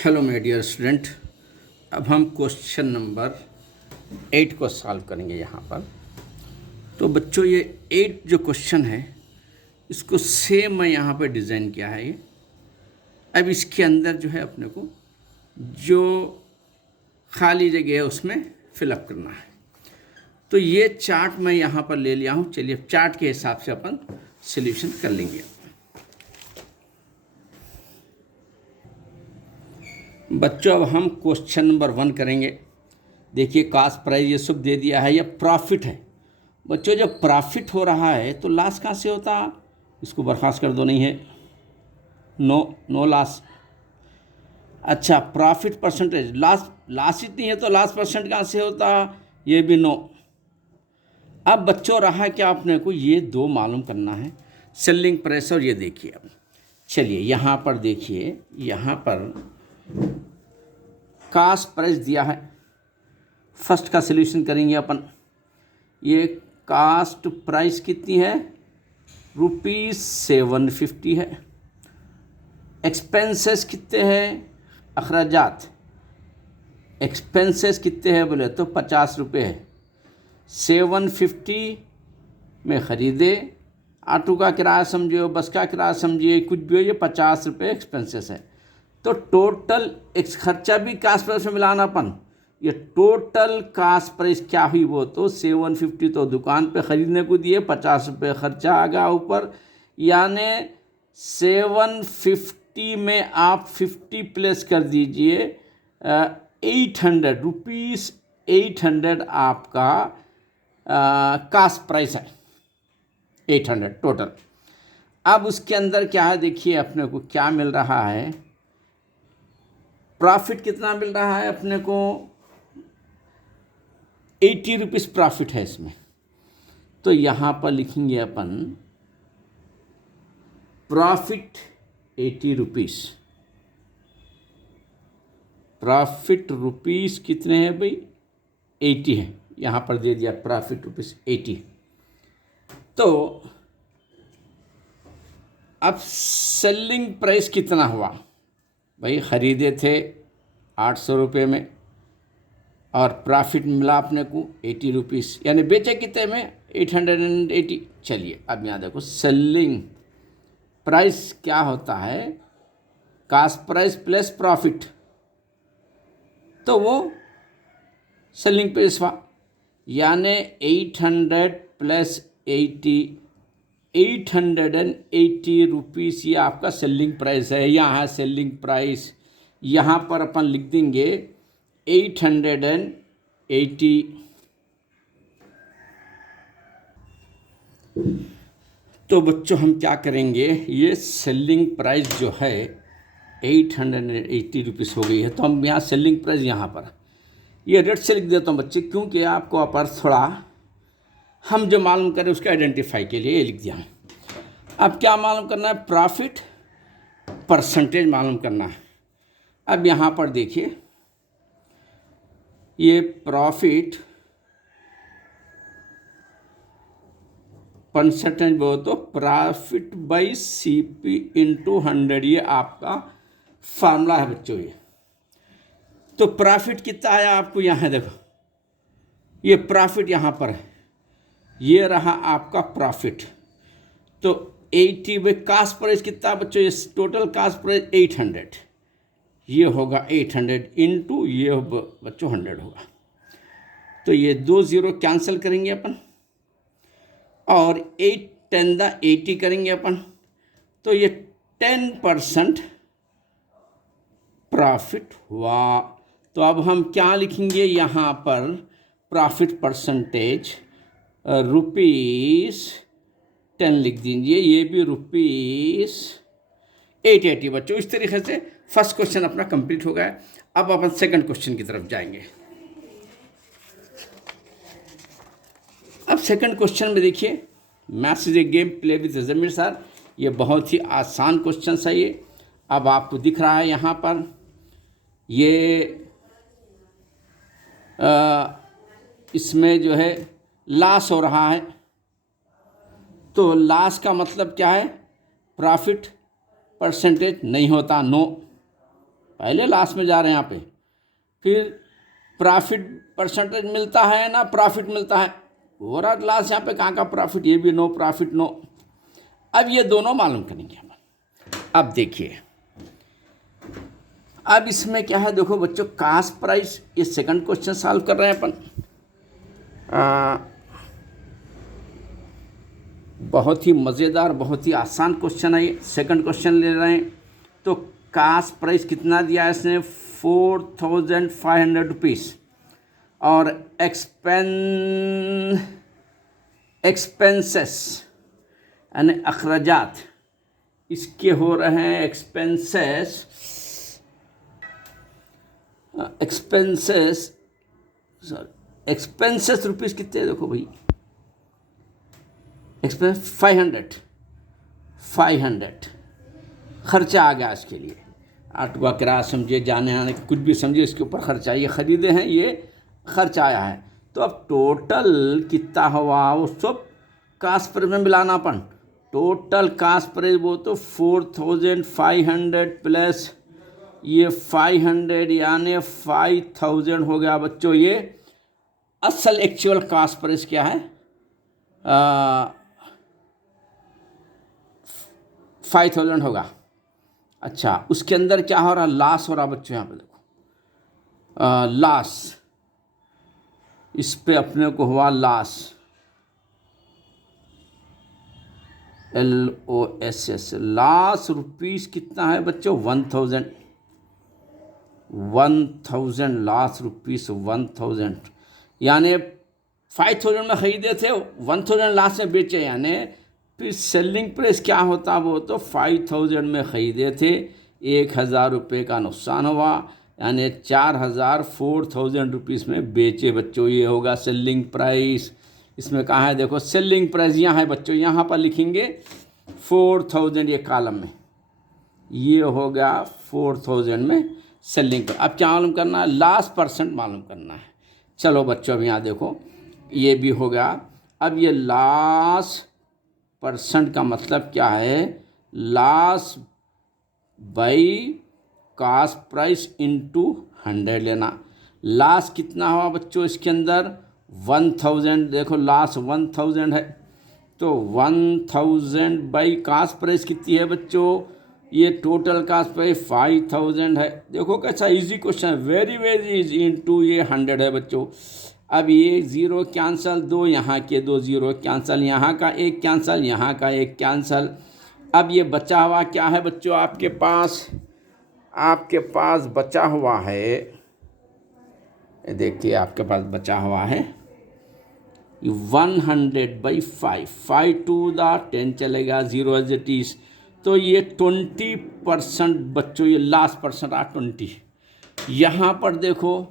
Hello my dear student. अब हम question number 8 को सॉल्व करेंगे यहाँ पर। तो बच्चों ये 8 जो क्वेश्चन है इसको सेम मैं यहाँ पर डिज़ाइन किया है। ये अब इसके अंदर जो है अपने को जो खाली जगह है उसमें फिलअप करना है। तो ये चार्ट मैं यहाँ पर ले लिया हूँ। चलिए चार्ट के हिसाब से अपन सॉल्यूशन कर लेंगे। बच्चों अब हम क्वेश्चन नंबर 1 करेंगे। देखिए कास्ट प्राइस ये सब दे दिया है, ये प्रॉफिट है। बच्चों जब प्रॉफिट हो रहा है तो लॉस कहाँ से होता? इसको बर्खास्त कर दो, नहीं है, नो लॉस। अच्छा प्रॉफिट परसेंटेज, लॉस इतनी है तो लॉस परसेंट कहाँ से होता? ये भी नो। अब बच्चों रहा क्या अपने को ये दो मालूम करना है, सेलिंग प्राइस और ये देखिए। अब चलिए यहाँ पर देखिए, यहाँ पर कास्ट प्राइस दिया है। फर्स्ट का सॉल्यूशन करेंगे अपन। ये कास्ट प्राइस कितनी है? ₹750 है। एक्सपेंसेस कितने हैं? अखराजात एक्सपेंसेस कितने हैं बोले तो ₹50 है। 750 में ख़रीदे, ऑटो का किराया समझिए, बस का किराया समझिए, कुछ भी हो, ये ₹50 एक्सपेंसेस है। तो टोटल खर्चा भी कास्ट प्राइस में मिलाना अपन। ये टोटल कास्ट प्राइस क्या हुई वो तो 750 तो दुकान पे ख़रीदने को दिए, ₹50 खर्चा आ गया ऊपर। यानी 750 में आप 50 प्लस कर दीजिए, ₹800 आपका कास्ट प्राइस है, 800 टोटल। अब उसके अंदर क्या है देखिए, अपने को क्या मिल रहा है, प्रॉफिट कितना मिल रहा है अपने को? ₹80 प्रॉफिट है इसमें। तो यहाँ पर लिखेंगे अपन प्रॉफिट ₹80। प्रॉफिट रुपीस कितने हैं भाई? 80 है। यहाँ पर दे दिया प्रॉफिट ₹80। तो अब सेलिंग प्राइस कितना हुआ भाई? ख़रीदे थे ₹800 में और प्रॉफिट मिला अपने को ₹80, यानी बेचे कितने में? 880। चलिए अब यहाँ देखो, सेलिंग प्राइस क्या होता है? कास्ट प्राइस प्लस प्रॉफिट, तो वो सेलिंग प्राइस हुआ। यानी 800 प्लस 80, ₹880 ये आपका सेलिंग प्राइस है। यहाँ है सेलिंग प्राइस, यहाँ पर अपन लिख देंगे 880। तो बच्चों हम क्या करेंगे, ये सेलिंग प्राइस जो है ₹880 हो गई है। तो हम यहाँ सेलिंग प्राइस यहाँ पर ये रेट से लिख देता हूँ बच्चे, क्योंकि आपको अपर थोड़ा हम जो मालूम करें उसके आइडेंटिफाई के लिए ये लिख दिया। अब क्या मालूम करना है? प्रॉफिट परसेंटेज मालूम करना है। अब यहाँ पर देखिए, ये प्रॉफिट परसेंटेज बोलो तो प्रॉफिट बाई CP इंटू 100, ये आपका फार्मूला है बच्चों। ये तो प्रॉफिट कितना आया आपको? यहाँ है देखो, ये प्रॉफिट यहाँ पर है, ये रहा आपका प्रॉफिट। तो 80 बाई कास्ट प्राइस कितना बच्चों? ये टोटल कास्ट प्राइस 800, ये होगा 800 इंटू ये बच्चों 100 होगा। तो ये 2 0 कैंसिल करेंगे अपन और 8 10 80 करेंगे अपन। तो ये 10% प्रॉफिट हुआ। तो अब हम क्या लिखेंगे यहाँ पर? प्रॉफिट परसेंटेज ₹10 लिख दीजिए, ये भी ₹880। बच्चों इस तरीके से फर्स्ट क्वेश्चन अपना कंप्लीट हो गया। अब अपन सेकंड क्वेश्चन की तरफ जाएंगे। अब सेकंड क्वेश्चन में देखिए, maths is a game play with Zameer sir. ये बहुत ही आसान क्वेश्चन है ये। अब आपको दिख रहा है यहाँ पर ये इसमें जो है लॉस हो रहा है। तो लॉस का मतलब क्या है? प्रॉफिट परसेंटेज नहीं होता, नो। पहले लास्ट में जा रहे हैं यहाँ पे। फिर प्रॉफिट परसेंटेज मिलता है ना प्रॉफिट मिलता है, ओवरऑल लॉस यहाँ पे कहाँ का प्रॉफिट, ये भी नो प्रॉफिट नो। अब ये दोनों मालूम करेंगे हम। अब देखिए अब इसमें क्या है, देखो बच्चों कास्ट प्राइस, ये सेकंड क्वेश्चन सॉल्व कर रहे हैं अपन। बहुत ही मज़ेदार बहुत ही आसान क्वेश्चन है ये, सेकंड क्वेश्चन ले रहे हैं। तो कास्ट प्राइस कितना दिया है इसने, 4500 रुपीज़। और एक्सपेंसेस यानी अखराजात इसके हो रहे हैं, एक्सपेंसेस रुपीज़ कितने, देखो भाई एक्सपेंस 500 खर्चा आ गया इसके लिए। ऑटो किराया समझिए, जाने आने कुछ भी समझिए, इसके ऊपर खर्चा, ये ख़रीदे हैं ये खर्चा आया है। तो अब टोटल कितना हुआ वो सब कास्ट प्राइस में मिलाना अपन। टोटल कास्ट प्राइस वो तो 4500 प्लस ये 500 यानी 5000 हो गया बच्चों। ये असल एक्चुअल कास्ट प्राइस क्या है, 5000 होगा। अच्छा उसके अंदर क्या हो रहा, लॉस हो रहा बच्चों, यहाँ पे देखो लॉस, इस पे अपने को हुआ लॉस, LOSS, लॉस रुपीस कितना है बच्चों, 1000 लॉस रुपीस 1000 यानी 5000 में ख़रीदे थे, 1000 लॉस में बेचे, यानी फिर सेलिंग प्राइस क्या होता, वो तो 5000 में ख़रीदे थे, 1000 रुपये का नुकसान हुआ, यानी 4000 रुपीज़ में बेचे बच्चों। ये होगा सेलिंग प्राइस। इसमें कहाँ है, देखो सेलिंग प्राइस यहाँ है बच्चों, यहाँ पर लिखेंगे 4000 ये कॉलम में, ये हो गया 4000 में सेलिंग प्राइस। अब क्या मालूम करना है, लास्ट परसेंट मालूम करना है। चलो बच्चों अब यहाँ देखो ये भी हो गया। अब ये लास्ट परसेंट का मतलब क्या है, loss by cost price into 100 लेना। लॉस कितना हुआ बच्चों इसके अंदर, 1000, देखो लॉस 1000 है, तो 1000 बाई कास्ट प्राइस कितनी है बच्चों, ये टोटल कास्ट प्राइस 5000 है। देखो कैसा इजी क्वेश्चन है, वेरी वेरी इजी, इंटू ये 100 है बच्चों। अब ये ज़ीरो कैंसल, दो यहाँ के दो ज़ीरो कैंसल, यहाँ का एक कैंसल, यहाँ का एक कैंसल। अब ये बचा हुआ क्या है बच्चों, आपके पास बचा हुआ है, देखिए आपके पास बचा हुआ है 100/5, 5 टू द 10 चलेगा, 0 एज इट इज़। तो ये 20% बच्चों, ये लास्ट परसेंट आ 20। यहाँ पर देखो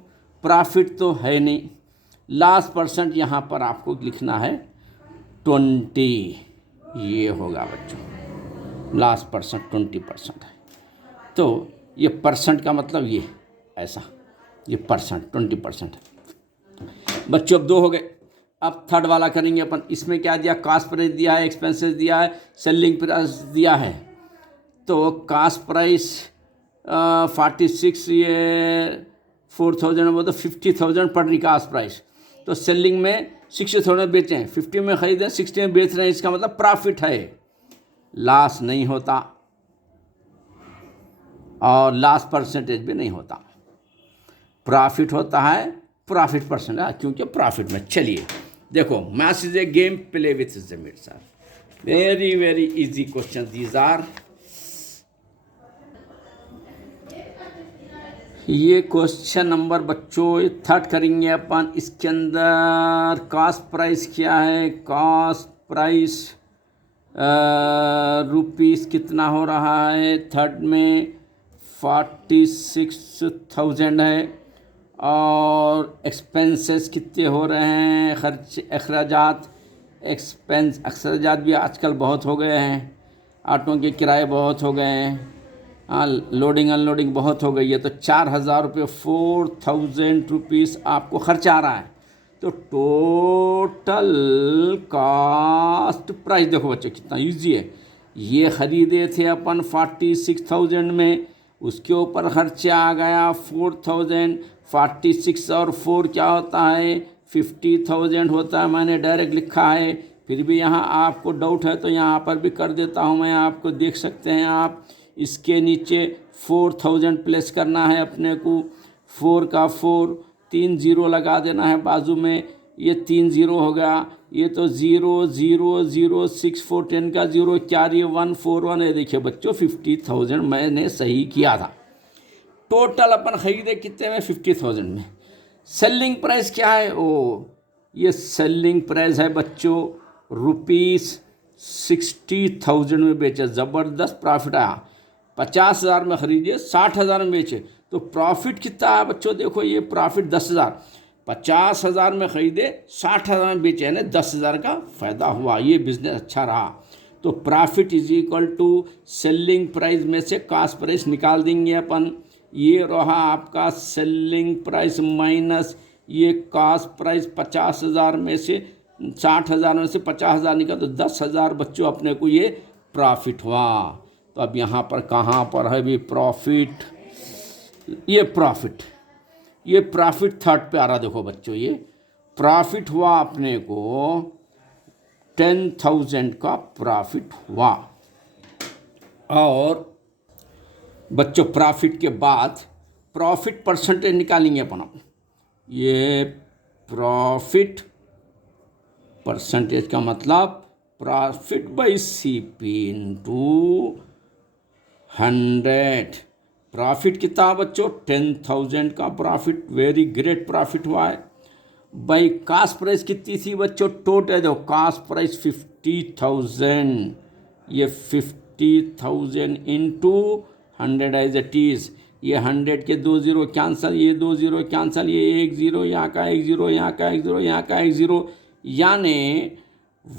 प्रॉफिट तो है नहीं, लास्ट परसेंट यहाँ पर आपको लिखना है 20, ये होगा बच्चों लास्ट परसेंट 20% है। तो ये परसेंट का मतलब ये ऐसा, ये परसेंट 20% है बच्चों। अब 2 हो गए। अब थर्ड वाला करेंगे अपन। इसमें क्या दिया, कास्ट प्राइस दिया है, एक्सपेंसेस दिया है, सेलिंग प्राइस दिया है। तो कास्ट प्राइस 46, ये 4000, वो तो 50,000 पड़ रही कास्ट प्राइस। तो सेलिंग में 60,000 बेचे हैं, 50 में ख़रीदे 60 में बेच रहे हैं, इसका मतलब प्रॉफिट है, लॉस नहीं होता और लॉस परसेंटेज भी नहीं होता, प्रॉफिट होता है, प्रॉफिट परसेंट, क्योंकि प्रॉफिट में। चलिए देखो, maths is a game, play with the मिट्स are very very easy question these are. ये क्वेश्चन नंबर बच्चों थर्ड करेंगे अपन। इसके अंदर कास्ट प्राइस क्या है, कास्ट प्राइस रुपीस कितना हो रहा है, थर्ड में 46,000 है। और एक्सपेंसेस कितने हो रहे हैं, खर्च अखराजात, अखराजात भी आजकल बहुत हो गए हैं, ऑटो के किराए बहुत हो गए हैं, हाँ लोडिंग अनलोडिंग बहुत हो गई है। तो 4000 रुपये, 4000 रुपीज़ आपको खर्चा आ रहा है। तो टोटल कास्ट प्राइस देखो बच्चों कितना इजी है। ये ख़रीदे थे अपन 46,000 में, उसके ऊपर खर्चा आ गया 4046 और 4 क्या होता है 50,000 होता है, मैंने डायरेक्ट लिखा है। फिर भी यहाँ आपको डाउट है तो यहाँ पर भी कर देता हूँ मैं, आपको देख सकते हैं आप। इसके नीचे 4000 प्लेस करना है अपने को, 4 का 4, 3 0 लगा देना है बाजू में, ये 3 0 हो गया। ये तो 0 0 0 6 4 10 का 0 4 ये 1 4 1 है। देखिए बच्चों 50,000 मैंने सही किया था। टोटल अपन खरीदे कितने में 50,000 में। सेलिंग प्राइस क्या है, ओ ये सेलिंग प्राइस है बच्चों ₹60,000 में बेचे, ज़बरदस्त प्रॉफिट आया। 50,000 में खरीदिए 60,000 में बेचे तो प्रॉफिट कितना है बच्चों, देखो ये प्रॉफिट 10,000। 50,000 में खरीदे 60,000 में बेचे, यानी 10,000 का फ़ायदा हुआ, ये बिजनेस अच्छा रहा। तो profit is equal to selling price में से कॉस्ट प्राइस निकाल देंगे अपन। ये रहा आपका सेलिंग प्राइस माइनस ये कॉस्ट प्राइस। 50,000 में से 60,000 में से 50,000 निकाल तो 10,000 बच्चों अपने को ये प्रॉफिट हुआ। तो अब यहाँ पर कहाँ पर है भी प्रॉफिट, ये प्रॉफिट थर्ड पे आ रहा। देखो बच्चों ये प्रॉफिट हुआ अपने को 10,000 का प्रॉफिट हुआ। और बच्चों प्रॉफिट के बाद प्रॉफिट परसेंटेज निकालेंगे अपन। ये प्रॉफिट परसेंटेज का मतलब profit by CP into 100। Profit कितना बच्चों 10,000 का प्रॉफिट, वेरी ग्रेट प्रॉफिट हुआ है। बाई कॉस्ट प्राइस कितनी थी बच्चों, टोटल दो कॉस्ट प्राइस 50,000, ये 50,000 इंटू 100 एज इट इज़। ये 100 के 2 0 कैंसिल, ये 2 0 कैंसिल, ये 1 0 यहाँ का 1 0 यहाँ का 1 0 यहाँ का 1 0, यानी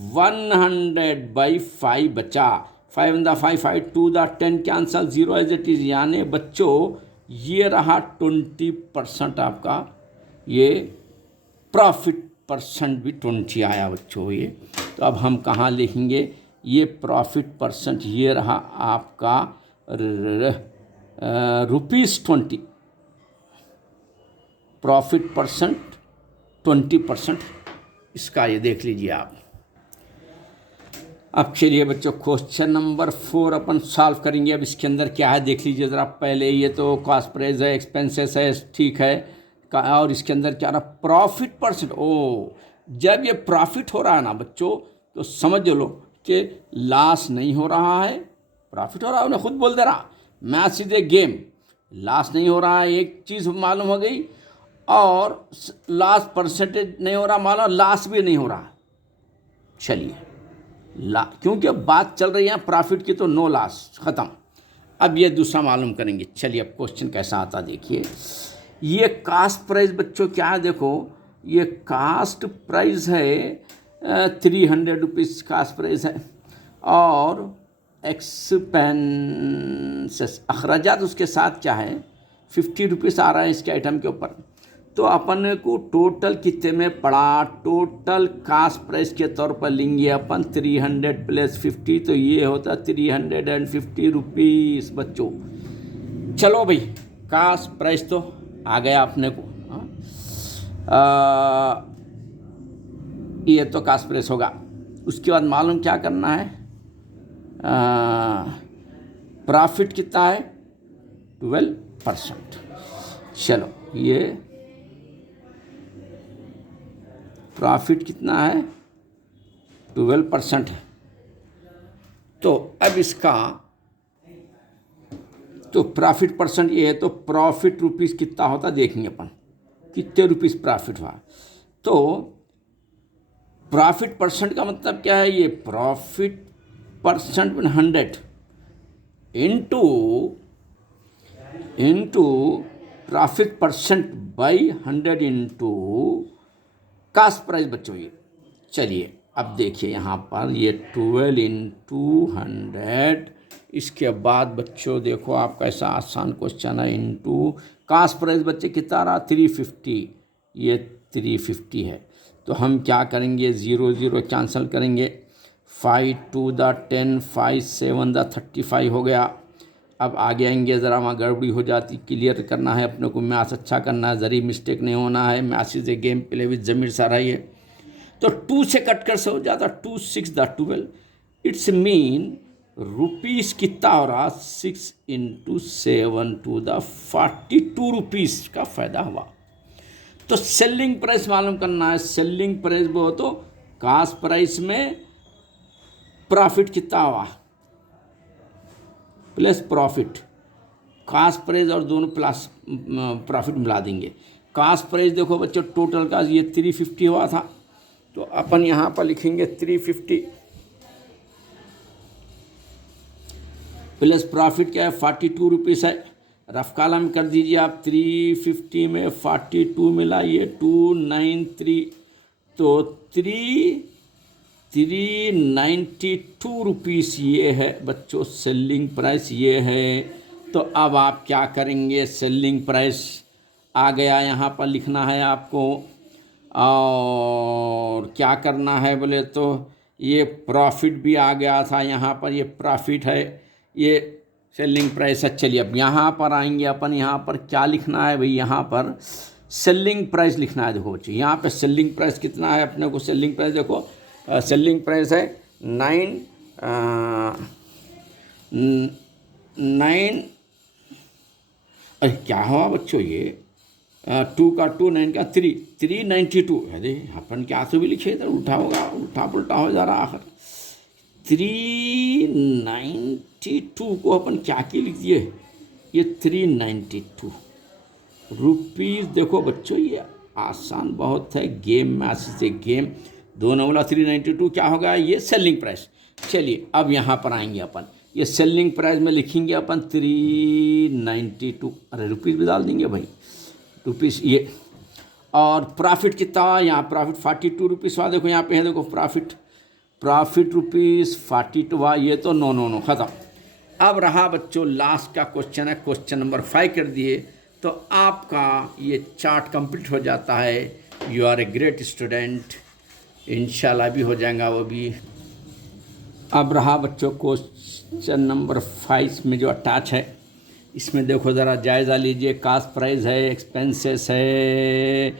100/5 बचा। 5 in the 5 5 2 the 10 cancel, 0 as it is. यानी बच्चों ये रहा 20% आपका, ये प्रॉफिट परसेंट भी 20 आया बच्चों ये। तो अब हम कहाँ लिखेंगे ये प्रॉफिट परसेंट, ये रहा आपका ₹20। प्रॉफिट परसेंट 20% इसका, ये देख लीजिए आप। अब चलिए बच्चों क्वेश्चन नंबर 4 अपन सॉल्व करेंगे। अब इसके अंदर क्या है देख लीजिए ज़रा पहले। ये तो कॉस्ट प्राइस है, एक्सपेंसेस है, ठीक है। और इसके अंदर क्या रहा प्रॉफिट परसेंट। ओ जब ये प्रॉफिट हो रहा है ना बच्चों तो समझ लो कि लॉस नहीं हो रहा है, प्रॉफिट हो रहा है। उन्हें खुद बोल दे रहा मैथ सीधे गेम, लॉस नहीं हो रहा है, एक चीज़ मालूम हो गई। और लॉस परसेंटेज नहीं हो रहा मालूम, लॉस भी नहीं हो रहा। चलिए क्योंकि अब बात चल रही है प्रॉफिट की तो नो लॉस, ख़त्म। अब ये दूसरा मालूम करेंगे। चलिए अब क्वेश्चन कैसा आता देखिए। ये कास्ट प्राइस बच्चों क्या है, देखो ये कास्ट प्राइस है 300 रुपीज़ कास्ट प्राइस है। और एक्सपेंसेस अखराजात उसके साथ क्या है 50 रुपीज़ आ रहा है इसके आइटम के ऊपर। तो अपन को टोटल कितने में पड़ा, टोटल कास्ट प्राइस के तौर पर लेंगे अपन 300 + 50, तो ये होता 350 रुपीज़ बच्चों। चलो भाई कास्ट प्राइस तो आ गया अपने को। ये तो कास्ट प्राइस होगा। उसके बाद मालूम क्या करना है, प्रॉफिट कितना है 12%। चलो ये प्रॉफिट कितना है 12% है। तो अब इसका तो प्रॉफिट परसेंट ये है, तो प्रॉफिट रुपीज़ कितना होता देखेंगे अपन, कितने रुपीज़ प्रॉफिट हुआ। तो प्रॉफिट परसेंट का मतलब क्या है, ये profit percent 100 into profit percent by 100 into cost price बच्चों ये। चलिए अब देखिए यहाँ पर ये 12 इंटू 100। इसके बाद बच्चों देखो आपका ऐसा आसान क्वेश्चन है, इंटू कास्ट प्राइस बच्चे कितना रहा 350, ये 350 है। तो हम क्या करेंगे 0 0 कैंसिल करेंगे, 5 2 द 10, 5 7 द 35 हो गया। अब आगे आएंगे, ज़रा वहाँ गड़बड़ी हो जाती, क्लियर करना है अपने को, मैथ्स अच्छा करना है, ज़री मिस्टेक नहीं होना है। Maths is a game play with ज़मीर सारा ये। तो 2 से कट कर से हो जाता 2 6 द 12, इट्स मीन रुपीज़ कितना हो रहा 6 × 7 टू द 42 रुपीज़ का फ़ायदा हुआ। तो सेलिंग प्राइस मालूम करना है। सेलिंग प्राइस वो तो कास्ट प्राइस में प्रॉफिट कितना हुआ प्लस प्रॉफिट, कास्ट प्राइस और दोनों प्लस प्रॉफिट मिला देंगे। कास्ट प्राइस देखो बच्चों टोटल का ये 350 हुआ था, तो अपन यहाँ पर लिखेंगे 350 प्लस प्रॉफिट क्या है 42 रुपीज़ है। रफ कॉलम कर दीजिए आप, 350 में 42 मिला, ये 293, तो 392 रुपीज़ ये है बच्चों सेलिंग प्राइस ये है। तो अब आप क्या करेंगे, सेलिंग प्राइस आ गया यहाँ पर लिखना है आपको, और क्या करना है बोले तो ये प्रॉफिट भी आ गया था यहाँ पर, ये प्रॉफिट है, ये सेलिंग प्राइस है। चलिए अब यहाँ पर आएंगे अपन, यहाँ पर क्या लिखना है भाई, यहाँ पर सेलिंग प्राइस लिखना है। देखो बच्चों यहाँ पे सेलिंग प्राइस कितना है अपने को, सेलिंग प्राइस देखो सेलिंग प्राइस है 9 अरे क्या हुआ बच्चों ये 2 का 2 9 का 392। अरे अपन क्या तो भी लिखे इधर उल्टा होगा, उल्टा पुल्टा हो जा रहा आखिर। 392 को अपन क्या की लिख दिए, ये 392 रुपीज़। देखो बच्चों ये आसान बहुत है, गेम मैथ से गेम, 2 9 392 क्या होगा ये सेलिंग प्राइस। चलिए अब यहाँ पर आएंगे अपन, ये सेलिंग प्राइस में लिखेंगे अपन 392, अरे रुपीज़ भी डाल देंगे भाई रुपीज़ ये। और प्रॉफिट कितना हुआ, यहाँ प्रॉफिट 42 रुपीज़ हुआ। देखो यहाँ पे है, देखो प्रॉफिट रुपीज़ 42 हुआ, ये तो नो ख़त्म। अब रहा बच्चों लास्ट का क्वेश्चन है, क्वेश्चन नंबर 5 कर दिए तो आपका ये चार्ट कंप्लीट हो जाता है। You are a great student, इंशाल्लाह भी हो जाएगा वो भी। अब रहा बच्चों क्वेश्चन नंबर 5 में जो अटैच है, इसमें देखो ज़रा जायज़ा लीजिए। कास्ट प्राइस है, एक्सपेंसेस है,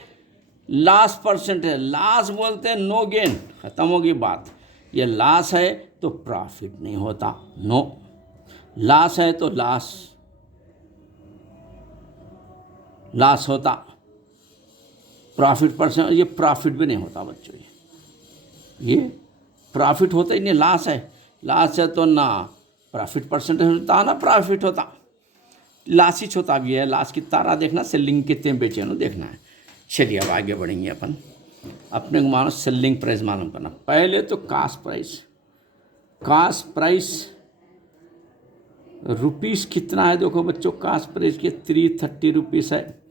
लास्ट परसेंट है। लास्ट बोलते हैं नो गेन, ख़त्म होगी बात। ये लास्ट है तो प्रॉफिट नहीं होता, नो। लास्ट है तो लास्ट होता, प्रॉफिट परसेंट, ये प्रॉफिट भी नहीं होता बच्चों। ये प्रॉफिट होता ही नहीं, लॉस है तो ना प्रॉफिट परसेंटेज होता ना प्रॉफिट होता, लॉस ही होता भी है। लॉस की तारा देखना, सेलिंग कितने बेचे ना देखना है। चलिए अब आगे बढ़ेंगे अपन, अपने को मानो सेलिंग प्राइस मालूम करना। पहले तो कास्ट प्राइस रुपीज़ कितना है देखो बच्चों, कास्ट प्राइस के 330 रुपीज़ है।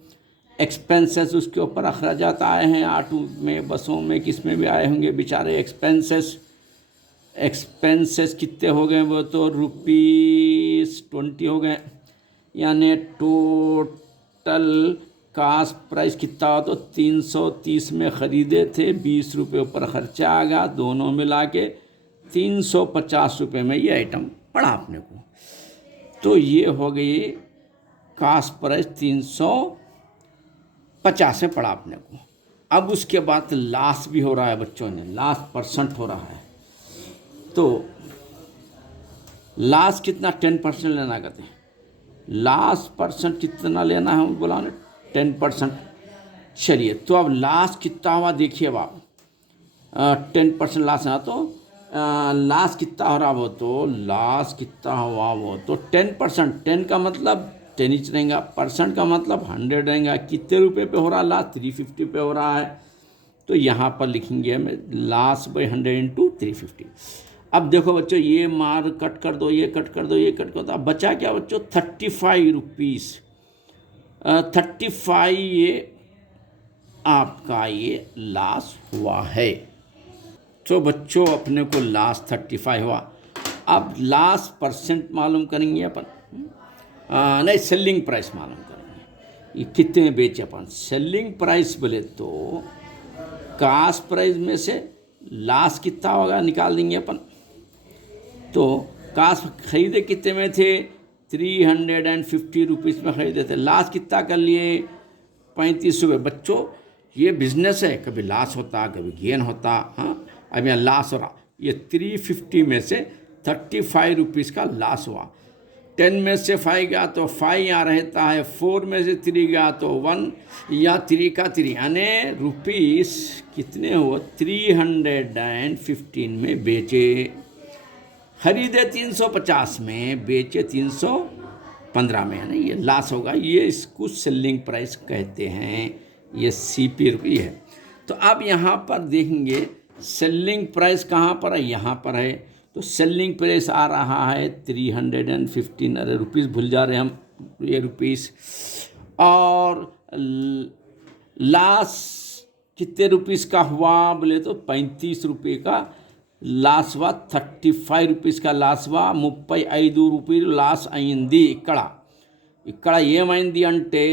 एक्सपेंसेस उसके ऊपर अखराजात आए हैं, ऑटो में, बसों में, किस में भी आए होंगे बेचारे एक्सपेंसेस कितने हो गए, वो तो ₹20 हो गए। यानी टोटल कास्ट प्राइस कितना हो तो 330 में ख़रीदे थे, 20 रुपये ऊपर खर्चा आ गया, दोनों मिला के 350 रुपये में ये आइटम पड़ा अपने को। तो ये हो गई कास्ट प्राइस 350 में पड़ा अपने को। अब उसके बाद लास्ट भी हो रहा है बच्चों ने, लास्ट परसेंट हो रहा है। तो लास्ट कितना 10% लेना कहते हैं, लास्ट परसेंट कितना लेना है बोला ना 10%। चलिए तो अब लास्ट कितना हुआ देखिए आप, 10% लास्ट है तो लास्ट कितना हो रहा वो तो लास्ट कितना हुआ वो तो 10%। 10 का मतलब 10 इंच रहेगा, परसेंट का मतलब 100 रहेगा। कितने रुपए पे हो रहा है लास्ट, 350 पे हो रहा है। तो यहाँ पर लिखेंगे हमें लास्ट बाई 100 × 350। अब देखो बच्चों ये मार कट कर दो, ये कट कर दो, ये कट कर दो, अब बचा क्या बच्चों 35 रुपीज़। 35 ये आपका ये लास्ट हुआ है। तो बच्चों अपने को लास्ट 35 हुआ। अब लास्ट परसेंट मालूम करेंगे अपन, नहीं सेलिंग प्राइस मालूम करेंगे, ये कितने बेचे अपन। सेलिंग प्राइस बोले तो कास्ट प्राइस में से लास्ट कितना होगा निकाल देंगे अपन। तो कास्ट खरीदे कितने में थे 350 रुपीज़ में ख़रीदे थे, लॉस कितना कर लिए 35 रुपये। बच्चों ये बिजनेस है, कभी लॉस होता कभी गेन होता। हाँ अब यहाँ लॉस हो रहा, ये 350 में से 35 रुपीज़ का लॉस हुआ। 10 में से 5 गया तो 5 यहाँ रहता है, 4 में से 3 गया तो 1 या 3 का 3, यानी रुपीस कितने हुए 315 में बेचे। खरीदे 350 में, बेचे 315 में, यानी ये लॉस होगा। ये इसको सेलिंग प्राइस कहते हैं, ये CP रुपये है। तो अब यहाँ पर देखेंगे सेलिंग प्राइस कहाँ पर है, यहाँ पर है। तो सेलिंग प्राइस आ रहा है 315, अरे रुपीस भूल जा रहे हैं हम, ये रुपीस। और लॉस कितने रुपीस का हुआ बोले तो 35 रुपये का लॉस हुआ, 35 रुपीस का लॉस हुआ। 35 రూపాయలు లాస్ అయింది ఇక్కడ ఏమైంది అంటే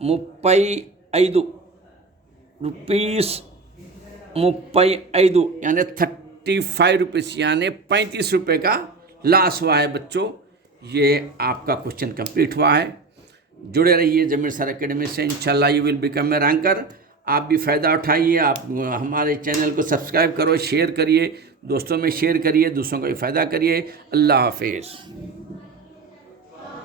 35 रुपीस 35 यानी 35 रुपीस यानी 35 रुपये का लॉस हुआ है बच्चों। ये आपका क्वेश्चन कंप्लीट हुआ है। जुड़े रहिए जमीर सर एकेडमी से, इंशाल्लाह you will become a ranker. आप भी फ़ायदा उठाइए, आप हमारे चैनल को सब्सक्राइब करो, शेयर करिए, दोस्तों में शेयर करिए, दूसरों को भी फ़ायदा करिए। अल्लाह हाफिज़।